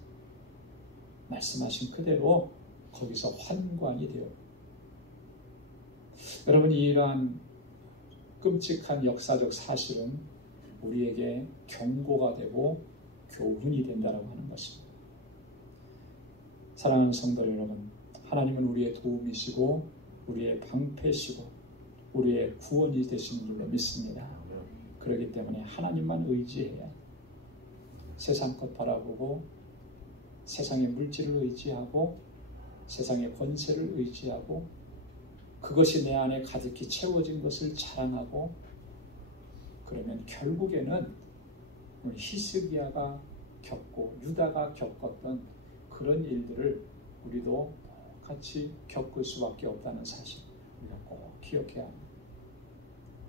말씀하신 그대로 거기서 환관이 되어. 여러분, 이러한 끔찍한 역사적 사실은 우리에게 경고가 되고 교훈이 된다라고 하는 것입니다. 사랑하는 성도 여러분, 하나님은 우리의 도움이시고 우리의 방패시고 우리의 구원이 되시는 줄로 믿습니다. 그렇기 때문에 하나님만 의지해야 세상 것 바라보고 세상의 물질을 의지하고 세상의 권세를 의지하고 그것이 내 안에 가득히 채워진 것을 자랑하고 그러면 결국에는 우리 히스기야가 겪고 유다가 겪었던 그런 일들을 우리도 같이 겪을 수밖에 없다는 사실 우리가 꼭 기억해야 합니다.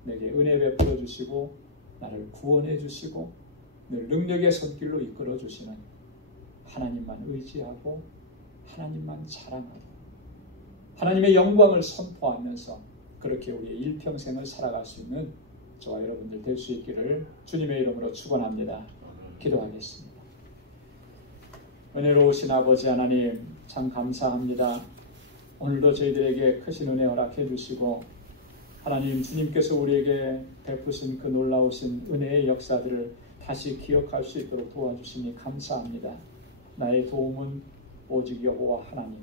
내게 은혜 베풀어 주시고 나를 구원해 주시고 늘 능력의 손길로 이끌어 주시는 하나님만 의지하고 하나님만 자랑하고 하나님의 영광을 선포하면서 그렇게 우리의 일평생을 살아갈 수 있는 저와 여러분들 될 수 있기를 주님의 이름으로 축원합니다. 기도하겠습니다. 은혜로우신 아버지 하나님, 참 감사합니다. 오늘도 저희들에게 크신 은혜 허락해 주시고 하나님, 주님께서 우리에게 베푸신 그 놀라우신 은혜의 역사들을 다시 기억할 수 있도록 도와주시니 감사합니다. 나의 도움은 오직 여호와 하나님,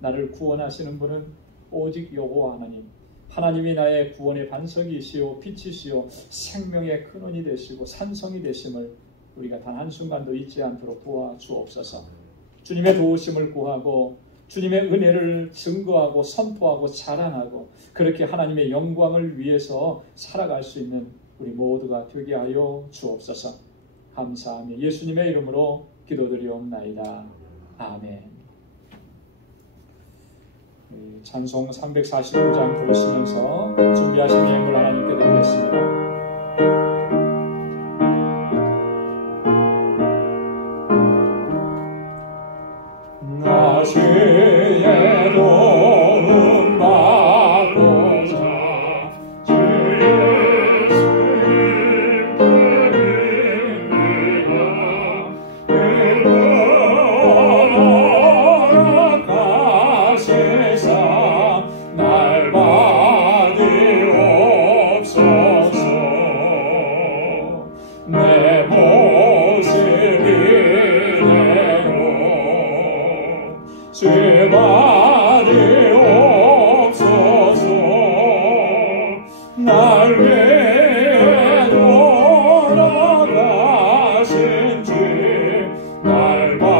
나를 구원하시는 분은 오직 여호와 하나님, 하나님이 나의 구원의 반석이시오 빛이시오 생명의 근원이 되시고 산성이 되심을 우리가 단 한순간도 잊지 않도록 도와주옵소서. 주님의 도우심을 구하고 주님의 은혜를 증거하고 선포하고 자랑하고 그렇게 하나님의 영광을 위해서 살아갈 수 있는 우리 모두가 되게 하여 주옵소서. 감사하며 예수님의 이름으로 기도드리옵나이다. 아멘. 찬송 349장 부르시면서 준비하신 예물 하나님께 드리겠습니다. 주의 도움 받고자 주 예수님 드립니다. 허락하시사 날 받으옵소서. 내 모습 주 받으옵소서. 날 위해 돌아가신 주 날 받으옵소서.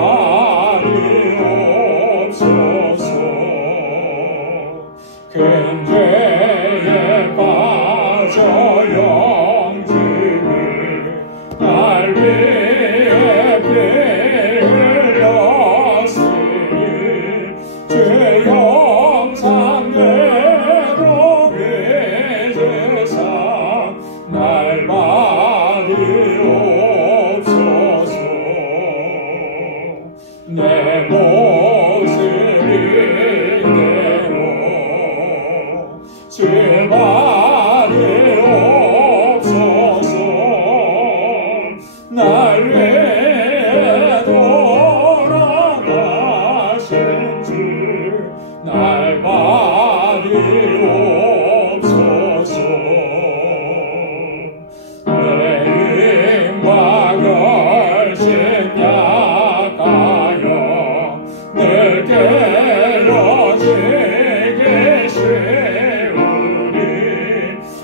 큰 죄에 빠져 영지를 날 위해 피 흘렸으니 주의 영상대로 계제사 날 받으옵소서. 내 모습 이대로 주 받으옵소서. 날 위해 돌아가신 주 날 받으옵소서. 내 힘과 결심 약하여 늘 깨어지기 쉬우니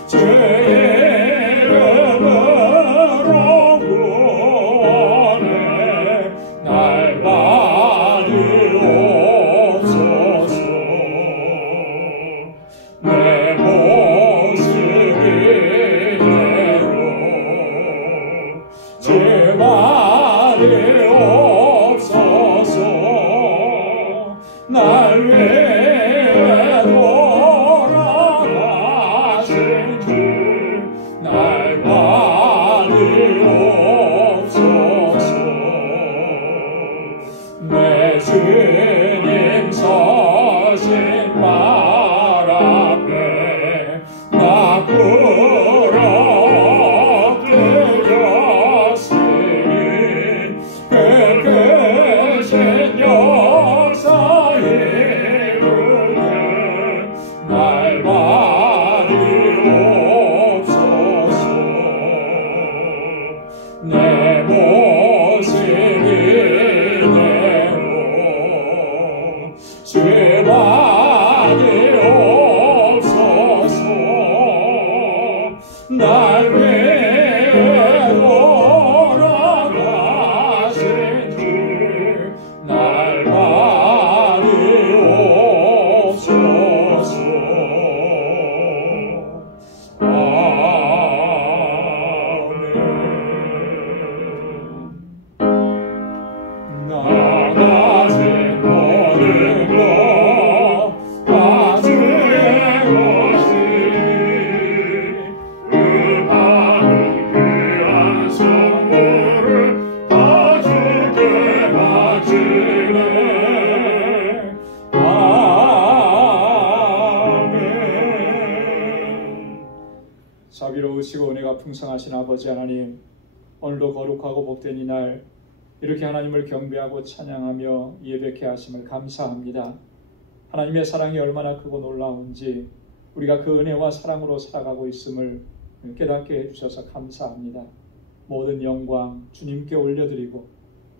주의 이름으로 구원해 날 받으옵소서. 내 모습 이대로 주 받으옵소서. 날 위해 돌아가신 주 날 받으옵소서. 내 주님 서신 말 앞에 나 꿇어뜨렸으니 그 크신 역사 힘으로 기쁘시고 은혜가 풍성하신 아버지 하나님, 오늘도 거룩하고 복된 이날 이렇게 하나님을 경배하고 찬양하며 예배케 하심을 감사합니다. 하나님의 사랑이 얼마나 크고 놀라운지 우리가 그 은혜와 사랑으로 살아가고 있음을 깨닫게 해주셔서 감사합니다. 모든 영광 주님께 올려드리고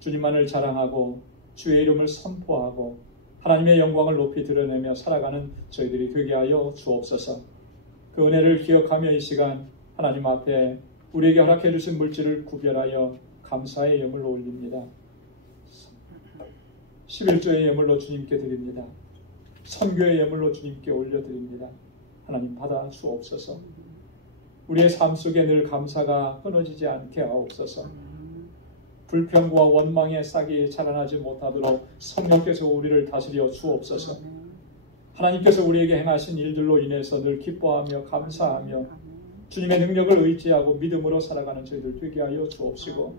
주님만을 자랑하고 주의 이름을 선포하고 하나님의 영광을 높이 드러내며 살아가는 저희들이 되게 하여 주옵소서. 그 은혜를 기억하며 이 시간 하나님 앞에 우리에게 허락해 주신 물질을 구별하여 감사의 예물로 올립니다. 11조의 예물로 주님께 드립니다. 선교의 예물로 주님께 올려드립니다. 하나님 받아 주옵소서. 우리의 삶 속에 늘 감사가 끊어지지 않게 하옵소서. 불평과 원망의 싹이 자라나지 못하도록 성령께서 우리를 다스려 주옵소서. 하나님께서 우리에게 행하신 일들로 인해서 늘 기뻐하며 감사하며 주님의 능력을 의지하고 믿음으로 살아가는 저희들 되게 하여 주옵시고,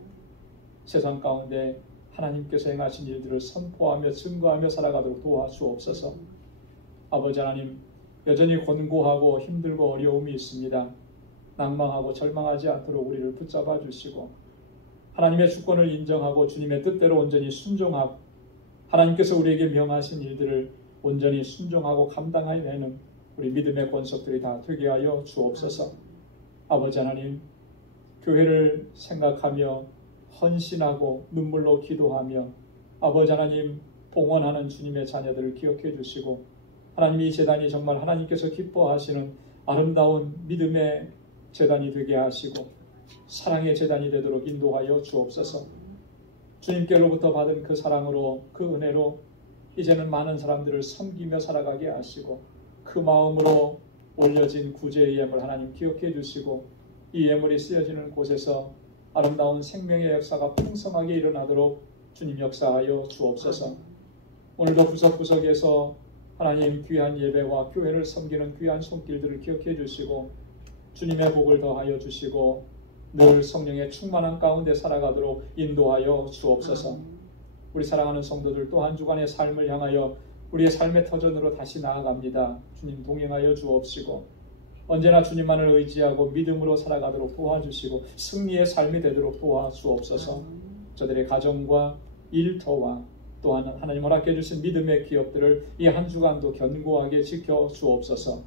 세상 가운데 하나님께서 행하신 일들을 선포하며 증거하며 살아가도록 도와주옵소서. 아버지 하나님, 여전히 곤고하고 힘들고 어려움이 있습니다. 낭망하고 절망하지 않도록 우리를 붙잡아 주시고, 하나님의 주권을 인정하고 주님의 뜻대로 온전히 순종하고 하나님께서 우리에게 명하신 일들을 온전히 순종하고 감당해내는 우리 믿음의 권속들이 다 되게 하여 주옵소서. 아버지 하나님, 교회를 생각하며 헌신하고 눈물로 기도하며 아버지 하나님 봉헌하는 주님의 자녀들을 기억해 주시고, 하나님 이 제단이 정말 하나님께서 기뻐하시는 아름다운 믿음의 제단이 되게 하시고 사랑의 제단이 되도록 인도하여 주옵소서. 주님께로부터 받은 그 사랑으로 그 은혜로 이제는 많은 사람들을 섬기며 살아가게 하시고, 그 마음으로 올려진 구제의 예물 하나님 기억해 주시고, 이 예물이 쓰여지는 곳에서 아름다운 생명의 역사가 풍성하게 일어나도록 주님 역사하여 주옵소서. 오늘도 구석구석에서 하나님 귀한 예배와 교회를 섬기는 귀한 손길들을 기억해 주시고 주님의 복을 더하여 주시고 늘 성령의 충만한 가운데 살아가도록 인도하여 주옵소서. 우리 사랑하는 성도들 또 한 주간의 삶을 향하여 우리의 삶의 터전으로 다시 나아갑니다. 주님 동행하여 주옵시고 언제나 주님만을 의지하고 믿음으로 살아가도록 도와주시고 승리의 삶이 되도록 도와주옵소서. 저들의 가정과 일터와 또한 하나님 허락해 주신 믿음의 기업들을 이 한 주간도 견고하게 지켜 주옵소서.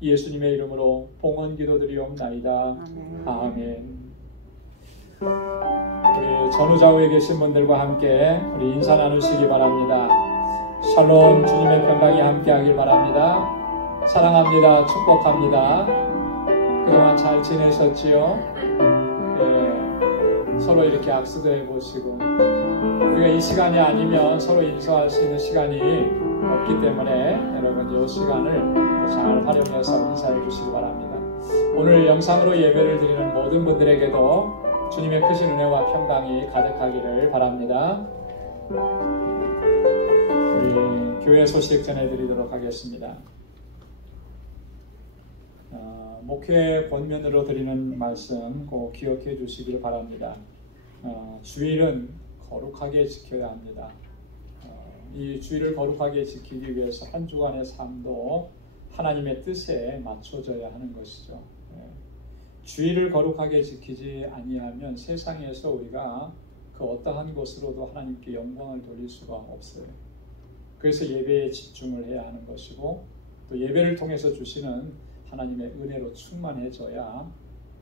예수님의 이름으로 봉헌 기도드리옵나이다. 아멘. 우리 전후좌우에 계신 분들과 함께 우리 인사 나누시기 바랍니다. 샬롬, 주님의 평강이 함께하길 바랍니다. 사랑합니다. 축복합니다. 그동안 잘 지내셨지요? 네, 서로 이렇게 악수도 해보시고, 우리가 이 시간이 아니면 서로 인사할 수 있는 시간이 없기 때문에 여러분 이 시간을 잘 활용해서 인사해 주시기 바랍니다. 오늘 영상으로 예배를 드리는 모든 분들에게도 주님의 크신 은혜와 평강이 가득하기를 바랍니다. 우리 교회 소식 전해드리도록 하겠습니다. 목회 권면으로 드리는 말씀 꼭 기억해 주시기를 바랍니다. 주일은 거룩하게 지켜야 합니다. 이 주일을 거룩하게 지키기 위해서 한 주간의 삶도 하나님의 뜻에 맞춰져야 하는 것이죠. 주일을 거룩하게 지키지 아니하면 세상에서 우리가 그 어떠한 것으로도 하나님께 영광을 돌릴 수가 없어요. 그래서 예배에 집중을 해야 하는 것이고, 또 예배를 통해서 주시는 하나님의 은혜로 충만해져야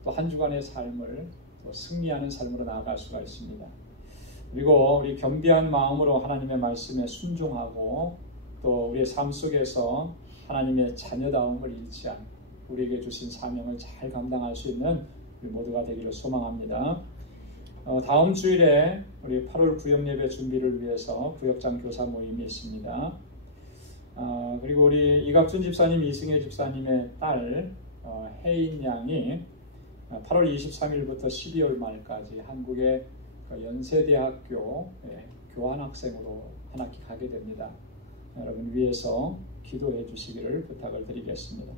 또 한 주간의 삶을 또 승리하는 삶으로 나아갈 수가 있습니다. 그리고 우리 겸비한 마음으로 하나님의 말씀에 순종하고 또 우리의 삶 속에서 하나님의 자녀다움을 잃지 않고 우리에게 주신 사명을 잘 감당할 수 있는 우리 모두가 되기를 소망합니다. 다음 주일에 우리 8월 구역예배 준비를 위해서 구역장 교사 모임이 있습니다. 그리고 우리 이갑준 집사님, 이승혜 집사님의 딸 혜인 양이 8월 23일부터 12월 말까지 한국의 연세대학교 교환학생으로 한 학기 가게 됩니다. 여러분 위해서 기도해 주시기를 부탁을 드리겠습니다.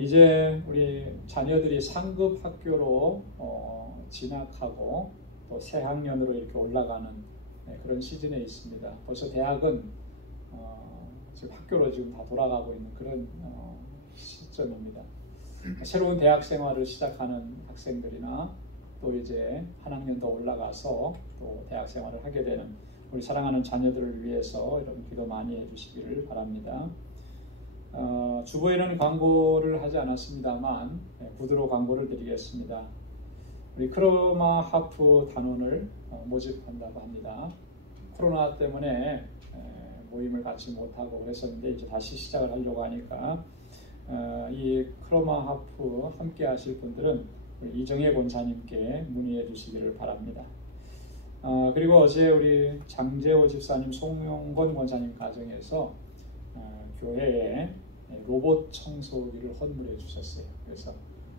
이제 우리 자녀들이 상급 학교로 진학하고 또 새 학년으로 이렇게 올라가는 그런 시즌에 있습니다. 벌써 대학은 지금 학교로 지금 다 돌아가고 있는 그런 시점입니다. 새로운 대학 생활을 시작하는 학생들이나 또 이제 한 학년 더 올라가서 또 대학 생활을 하게 되는 우리 사랑하는 자녀들을 위해서 이런 기도 많이 해주시기를 바랍니다. 주보에는 광고를 하지 않았습니다만 구두로 광고를 드리겠습니다. 우리 크로마 하프 단원을 모집한다고 합니다. 코로나 때문에 모임을 갖지 못하고 그랬었는데 이제 다시 시작을 하려고 하니까 이 크로마 하프 함께 하실 분들은 이정혜 권사님께 문의해 주시기를 바랍니다. 그리고 어제 우리 장재호 집사님, 송용건 권사님 가정에서 교회에 로봇 청소기를 헌물해 주셨어요. 그래서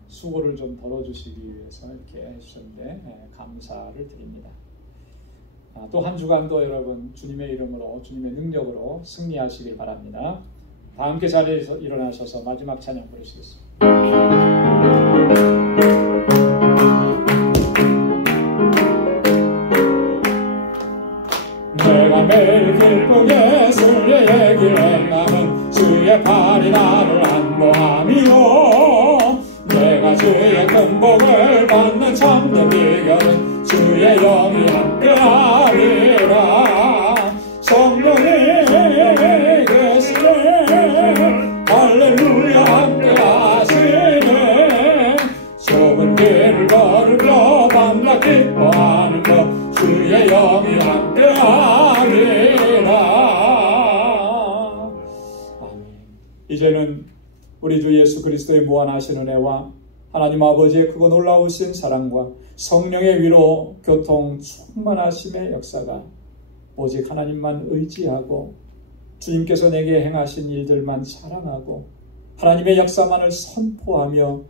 수고를 좀 덜어주시기 위해서 이렇게 해주셨는데 감사를 드립니다. 또 한 주간도 여러분 주님의 이름으로, 주님의 능력으로 승리하시길 바랍니다. 다 함께 자리에서 일어나셔서 마지막 찬양 부르시겠습니다. 내가 매일 기쁘게 주의 얘기를 나면 주의 팔이 나를 안보함이요. 내가 주의 큰 복을 받는 참된 비결은 주의 영이 함께하리라. 성령이 계시네 할렐루야 함께하시네. 좁은 길을 걸으며 밤낮 기뻐하는 것 주의 영이 함께하리라. 아멘. 이제는 우리 주 예수 그리스도의 무한하신 은혜와 하나님 아버지의 크고 놀라우신 사랑과 성령의 위로 교통 충만하심의 역사가 오직 하나님만 의지하고 주님께서 내게 행하신 일들만 사랑하고 하나님의 역사만을 선포하며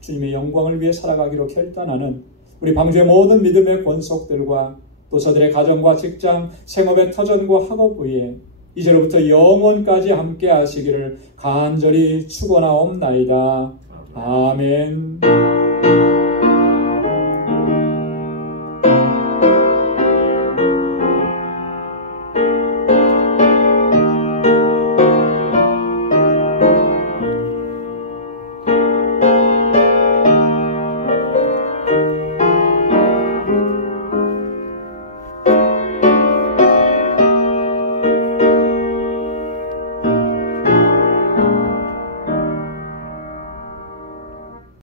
주님의 영광을 위해 살아가기로 결단하는 우리 방주의 모든 믿음의 권속들과 또 저들의 가정과 직장, 생업의 터전과 학업 위에 이제로부터 영원까지 함께 하시기를 간절히 축원하옵나이다. 아멘.